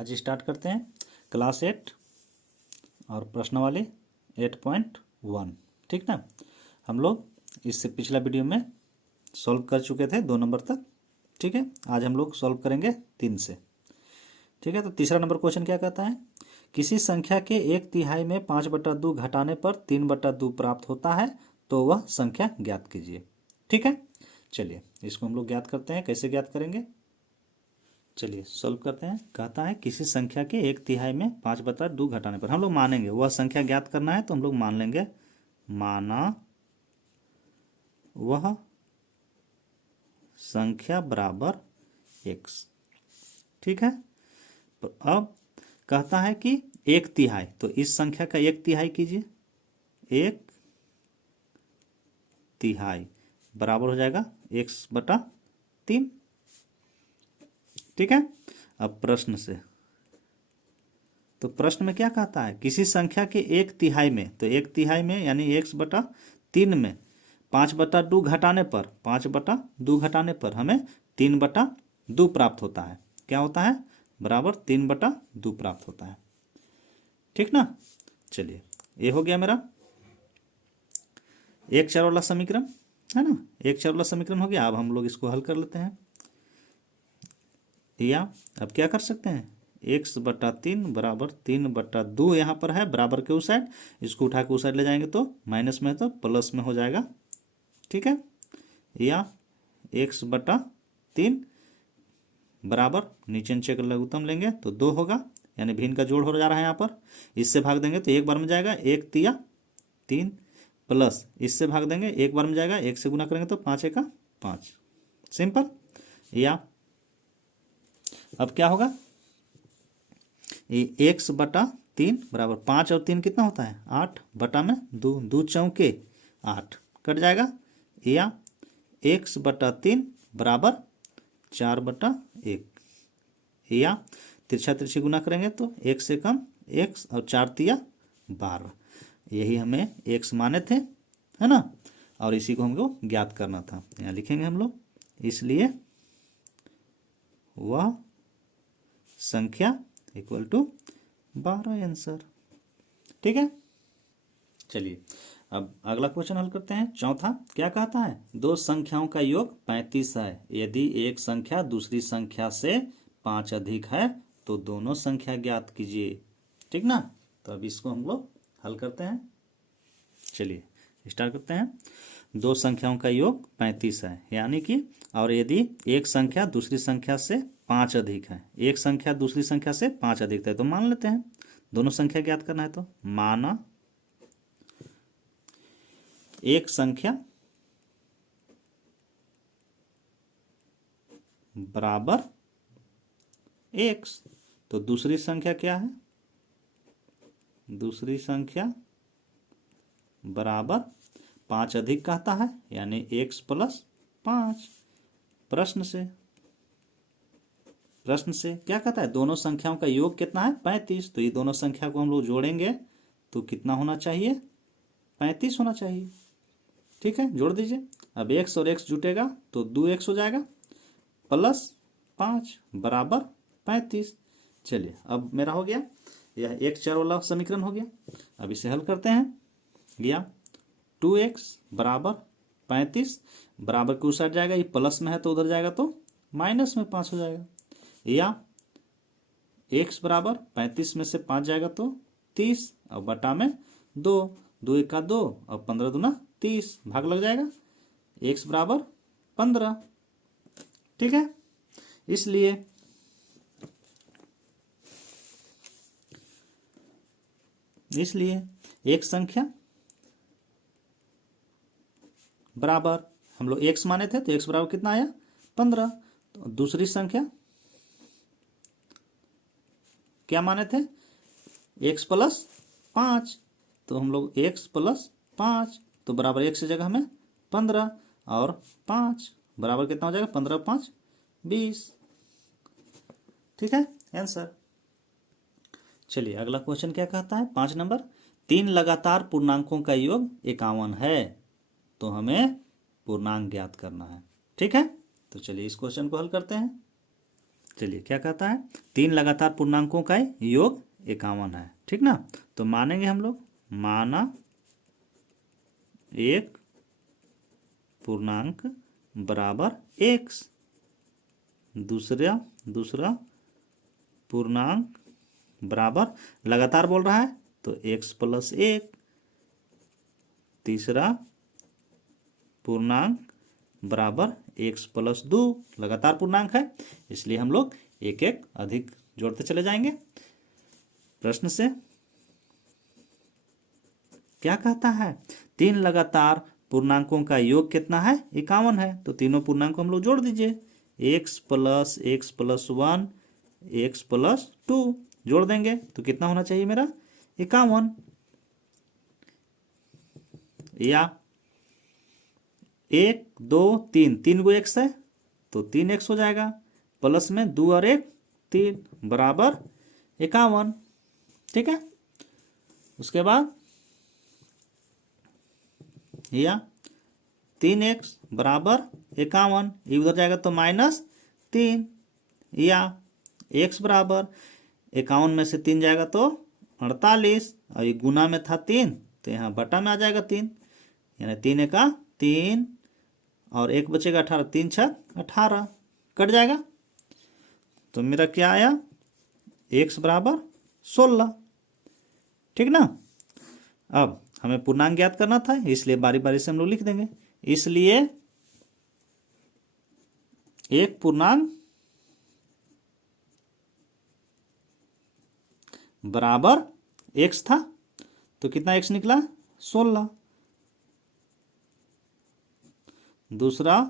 आज स्टार्ट करते हैं क्लास 8 और प्रश्नावली 8.1। ठीक ना। हम लोग इससे पिछला वीडियो में सॉल्व कर चुके थे 2 नंबर तक। ठीक है, आज हम लोग सॉल्व करेंगे 3 से। ठीक है, तो तीसरा नंबर क्वेश्चन क्या कहता है, किसी संख्या के 1/3 में 5/2 घटाने पर 3/2 प्राप्त होता है, तो वह संख्या ज्ञात कीजिए। ठीक है, चलिए इसको हम लोग ज्ञात करते हैं। कैसे ज्ञात करेंगे, चलिए सॉल्व करते हैं। कहता है किसी संख्या के 1/3 में 5/2 घटाने पर, हम लोग मानेंगे वह संख्या ज्ञात करना है, तो हम लोग मान लेंगे माना वह संख्या बराबर x। ठीक है, तो अब कहता है कि 1/3, तो इस संख्या का 1/3 कीजिए। 1/3 बराबर हो जाएगा x/3। ठीक है, अब प्रश्न से, तो प्रश्न में क्या कहता है, किसी संख्या के 1/3 में, तो 1/3 में यानी x/3 में 5/2 घटाने पर, 5/2 घटाने पर हमें 3/2 प्राप्त होता है। क्या होता है, बराबर 3/2 प्राप्त होता है। ठीक ना। चलिए ये हो गया मेरा एक चर वाला समीकरण, है ना। एक चर वाला समीकरण हो गया। अब हम लोग इसको हल कर लेते हैं, या अब क्या कर सकते हैं, x/3 बराबर 3/2 यहाँ पर है, बराबर के उस साइड, इसको उठा के उस साइड ले जाएंगे तो माइनस में है तो प्लस में हो जाएगा। ठीक है, या x/3 बराबर नीचे नीचे का लघुत्तम लेंगे तो 2 होगा, यानी भिन्न का जोड़ हो जा रहा है यहाँ पर। इससे भाग देंगे तो एक बार में जाएगा 1/3 प्लस इससे भाग देंगे एक बार में जाएगा, 1 से गुना करेंगे तो 5×1=5। सिंपल। या अब क्या होगा, ये x/3 बराबर 5 और 3 कितना होता है, 8/2, 2 चौके 8 कट जाएगा। या x/3 बराबर 4/1, या तिरछा तिरछी गुना करेंगे तो 1 से कम x और 4×3=12। यही हमें x माने थे, है ना, और इसी को हमको ज्ञात करना था। यहाँ लिखेंगे हम लोग, इसलिए वह संख्या इक्वल टू 12 आंसर। ठीक है, चलिए अब अगला क्वेश्चन हल करते हैं। चौथा क्या कहता है, 2 संख्याओं का योग 35 है, यदि एक संख्या दूसरी संख्या से 5 अधिक है तो दोनों संख्या ज्ञात कीजिए। ठीक ना, तो अब इसको हम लोग हल करते हैं। चलिए स्टार्ट करते हैं। 2 संख्याओं का योग 35 है, यानी कि, और यदि एक संख्या दूसरी संख्या से 5 अधिक है, एक संख्या दूसरी संख्या से 5 अधिक है, तो मान लेते हैं दोनों संख्या ज्ञात करना है, तो माना एक संख्या बराबर x, तो दूसरी संख्या क्या है, दूसरी संख्या बराबर 5 अधिक कहता है, यानी x+5। प्रश्न से क्या कहता है, दोनों संख्याओं का योग कितना है, 35। तो ये दोनों संख्या को हम लोग जोड़ेंगे तो कितना होना चाहिए, 35 होना चाहिए। ठीक है, जोड़ दीजिए। अब x और x जुटेगा तो 2x हो जाएगा, +5 बराबर 35। चलिए अब मेरा हो गया, यह एक चर वाला समीकरण हो गया। अब इसे हल करते हैं। या 2x बराबर 35 बराबर के उस साइड जाएगा, ये प्लस में है तो उधर जाएगा तो माइनस में 5 हो जाएगा। या x बराबर 35 में से 5 जाएगा तो 30 और बटा में 2, 2×1=2 और 15×2=30, भाग लग जाएगा, x बराबर 15। ठीक है, इसलिए एक संख्या बराबर, हम लोग x माने थे तो x बराबर कितना आया, 15। तो दूसरी संख्या क्या माने थे, x+5, तो हम लोग x+5 तो बराबर x की जगह हमें 15 और 5 बराबर कितना हो जाएगा, 15×5=20। ठीक है, आंसर। चलिए अगला क्वेश्चन क्या कहता है, 5 नंबर, 3 लगातार पूर्णांकों का योग 51 है, तो हमें पूर्णांक ज्ञात करना है। ठीक है, तो चलिए इस क्वेश्चन को हल करते हैं। चलिए क्या कहता है, 3 लगातार पूर्णांकों का योग 51 है, ठीक ना। तो मानेंगे हम लोग, माना एक पूर्णांक बराबर x, दूसरा पूर्णांक बराबर लगातार बोल रहा है तो x प्लस 1, तीसरा पूर्णांक बराबर x प्लस 2, लगातार पूर्णांक है इसलिए हम लोग एक एक अधिक जोड़ते चले जाएंगे। प्रश्न से क्या कहता है, 3 लगातार पूर्णांकों का योग कितना है, 51 है। तो तीनों पूर्णांक को हम लोग जोड़ दीजिए, x प्लस 1 x प्लस 2 जोड़ देंगे तो कितना होना चाहिए मेरा, 51। या 1 2 3, 3 गो x है तो 3x हो जाएगा, प्लस में 2 और 1 3 बराबर 51, ठीक है। उसके बाद या 3x बराबर 51, ये उधर जाएगा तो -3, या x बराबर 51 में से 3 जाएगा तो 48, और ये गुना में था 3 तो यहाँ बटा में आ जाएगा 3, यानी 3 का 3 और 1 बचेगा 18, 3 6 18 कट जाएगा। तो मेरा क्या आया, x बराबर 16, ठीक ना। अब हमें पूर्णांक ज्ञात करना था इसलिए बारी बारी से हम लोग लिख देंगे। इसलिए एक पूर्णांक बराबर x था तो कितना x निकला, 16। दूसरा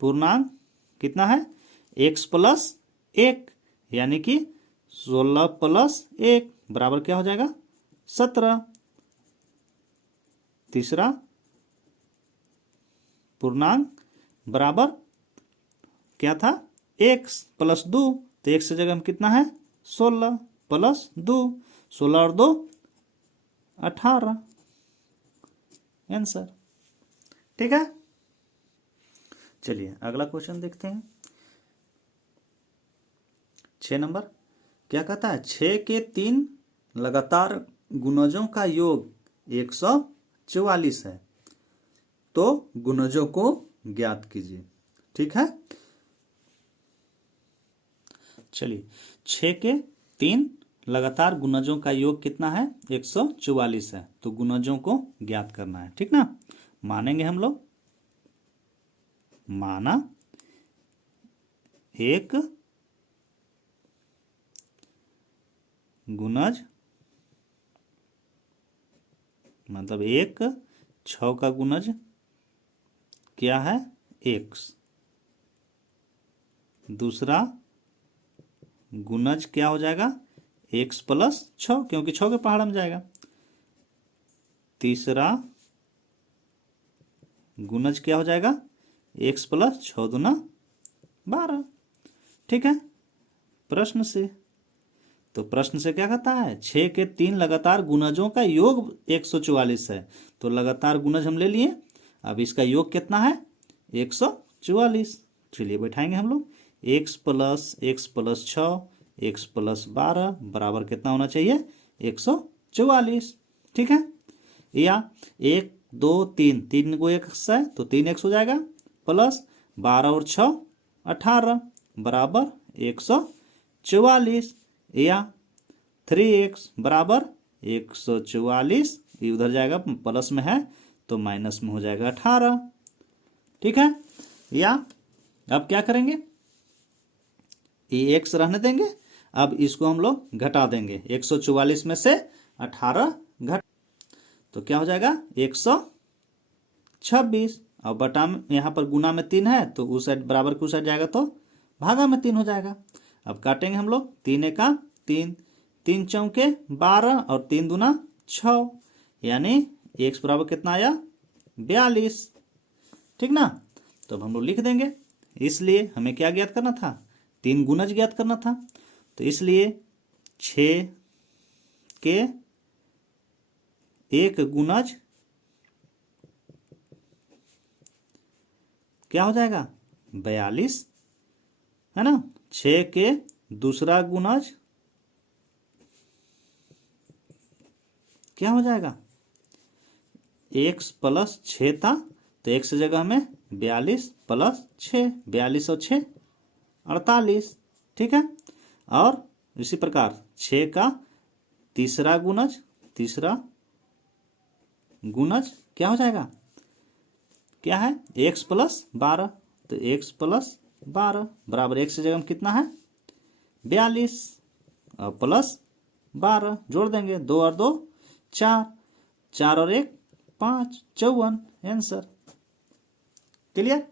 पूर्णांक कितना है, x प्लस 1, यानी कि 16 प्लस 1 बराबर क्या हो जाएगा, 17। तीसरा पूर्णांक बराबर क्या था, x प्लस 2, तो x की जगह में कितना है, 16 प्लस 2, 16 और 2 18, आंसर, ठीक है। चलिए अगला क्वेश्चन देखते हैं। 6 नंबर क्या कहता है, 6 के 3 लगातार गुणजों का योग 144 है, तो गुणजों को ज्ञात कीजिए, ठीक है। चलिए 6 के 3 लगातार गुणजों का योग कितना है, 144 है, तो गुणजों को ज्ञात करना है, ठीक ना। मानेंगे हम लोग, माना एक गुणज, मतलब 1 6 का गुणज क्या है, x। दूसरा गुणज क्या हो जाएगा, x प्लस 6, क्योंकि 6 के पहाड़ में जाएगा। तीसरा गुणज क्या हो जाएगा, x प्लस 6 दूना 12, ठीक है। प्रश्न से, तो प्रश्न से क्या कहता है, 6 के 3 लगातार गुणजों का योग 144 है, तो लगातार गुणज हम ले लिए, अब इसका योग कितना है, 144। चलिए बैठाएंगे हम लोग, x प्लस 6 x प्लस 12 बराबर कितना होना चाहिए, 144, ठीक है। या 1 2 3, 3 को x है तो 3x हो जाएगा, प्लस 12 और 6 18 बराबर 144, या 3x बराबर 144, ये उधर जाएगा प्लस में है तो माइनस में हो जाएगा 18, ठीक है। या अब क्या करेंगे, ये x रहने देंगे, अब इसको हम लोग घटा देंगे, 144 में से 18 घट तो क्या हो जाएगा, 126, और बटा में यहाँ पर गुना में 3 है तो उस साइड बराबर के उस साइड जाएगा तो भागा में 3 हो जाएगा। अब काटेंगे हम लोग, 3 एका 3, 3 चौके 12 और 3 दूना 6, यानी x बराबर कितना आया, 42, ठीक ना। तो अब हम लोग लिख देंगे, इसलिए हमें क्या ज्ञात करना था, 3 गुणज ज्ञात करना था, तो इसलिए 6 के 1 गुणज क्या हो जाएगा, 42, है ना। 6 के दूसरा गुणज क्या हो जाएगा, x प्लस 6 था तो x जगह में 42 प्लस 6, 42 और 6 48, ठीक है। और इसी प्रकार 6 का तीसरा गुणज क्या हो जाएगा, क्या है, x प्लस 12, तो x प्लस 12 बराबर x की जगह में कितना है 42 और प्लस 12 जोड़ देंगे, 2 और 2 4, 4 और 1 5, 54 आंसर। क्लियर।